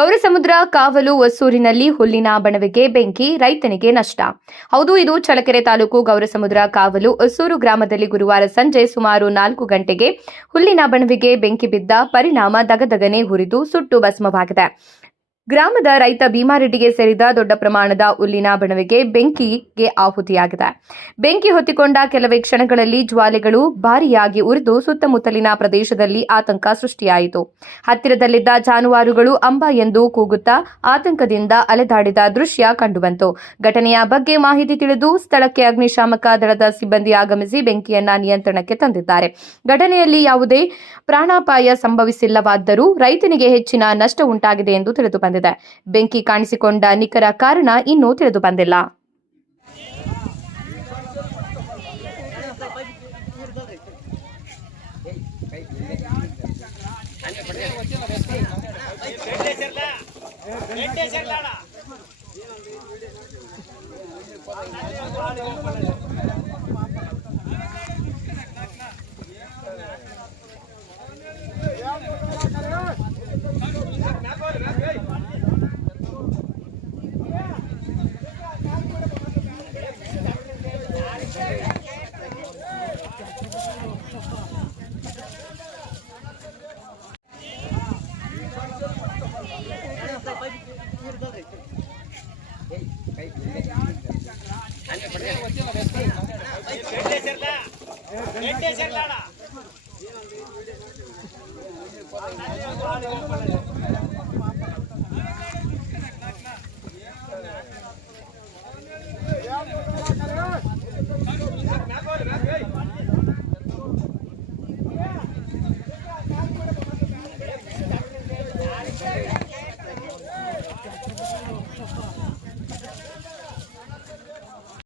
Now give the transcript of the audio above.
ಗೌರಸಮುದ್ರ ಕಾವಲು ಹೊಸೂರಿನಲ್ಲಿ ಹುಲ್ಲಿನ ಬಣವೆಗೆ ಬೆಂಕಿ, ರೈತನಿಗೆ ನಷ್ಟ. ಹೌದು, ಇದು ಚಳ್ಳಕೆರೆ ತಾಲೂಕು ಗೌರಸಮುದ್ರ ಕಾವಲು ಹೊಸೂರು ಗ್ರಾಮದಲ್ಲಿ ಗುರುವಾರ ಸಂಜೆ ಸುಮಾರು 4 ಗಂಟೆಗೆ ಹುಲ್ಲಿನ ಬಣವೆಗೆ ಬೆಂಕಿ ಬಿದ್ದ ಪರಿಣಾಮ ದಗದಗನೆ ಉರಿದು ಸುಟ್ಟು ಭಸ್ಮವಾಗಿದೆ. ಗ್ರಾಮದ ರೈತ ಭೀಮಾರೆಡ್ಡಿಗೆ ಸೇರಿದ ದೊಡ್ಡ ಪ್ರಮಾಣದ ಹುಲ್ಲಿನ ಬಣವೆಗೆ ಬೆಂಕಿಗೆ ಆಹುತಿಯಾಗಿದೆ. ಬೆಂಕಿ ಹೊತ್ತಿಕೊಂಡ ಕೆಲವೇ ಕ್ಷಣಗಳಲ್ಲಿ ಜ್ವಾಲೆಗಳು ಭಾರೀಯಾಗಿ ಉರಿದು ಸುತ್ತಮುತ್ತಲಿನ ಪ್ರದೇಶದಲ್ಲಿ ಆತಂಕ ಸೃಷ್ಟಿಯಾಯಿತು. ಹತ್ತಿರದಲ್ಲಿದ್ದ ಜಾನುವಾರುಗಳು ಅಂಬಾ ಎಂದು ಕೂಗುತ್ತಾ ಆತಂಕದಿಂದ ಅಲೆದಾಡಿದ ದೃಶ್ಯ ಕಂಡುಬಂತು. ಘಟನೆಯ ಬಗ್ಗೆ ಮಾಹಿತಿ ತಿಳಿದು ಸ್ಥಳಕ್ಕೆ ಅಗ್ನಿಶಾಮಕ ದಳದ ಸಿಬ್ಬಂದಿ ಆಗಮಿಸಿ ಬೆಂಕಿಯನ್ನ ನಿಯಂತ್ರಣಕ್ಕೆ ತಂದಿದ್ದಾರೆ. ಘಟನೆಯಲ್ಲಿ ಯಾವುದೇ ಪ್ರಾಣಾಪಾಯ ಸಂಭವಿಸಿಲ್ಲವಾದರೂ ರೈತನಿಗೆ ಹೆಚ್ಚಿನ ನಷ್ಟ ಉಂಟಾಗಿದೆ ಎಂದು ತಿಳಿದುಬಂದಿದೆ. ಬೆಂಕಿ ಕಾಣಿಸಿಕೊಂಡ ನಿಖರ ಕಾರಣ ಇನ್ನೂ ತಿಳಿದು ಬಂದಿಲ್ಲ. ಗಂಟೆ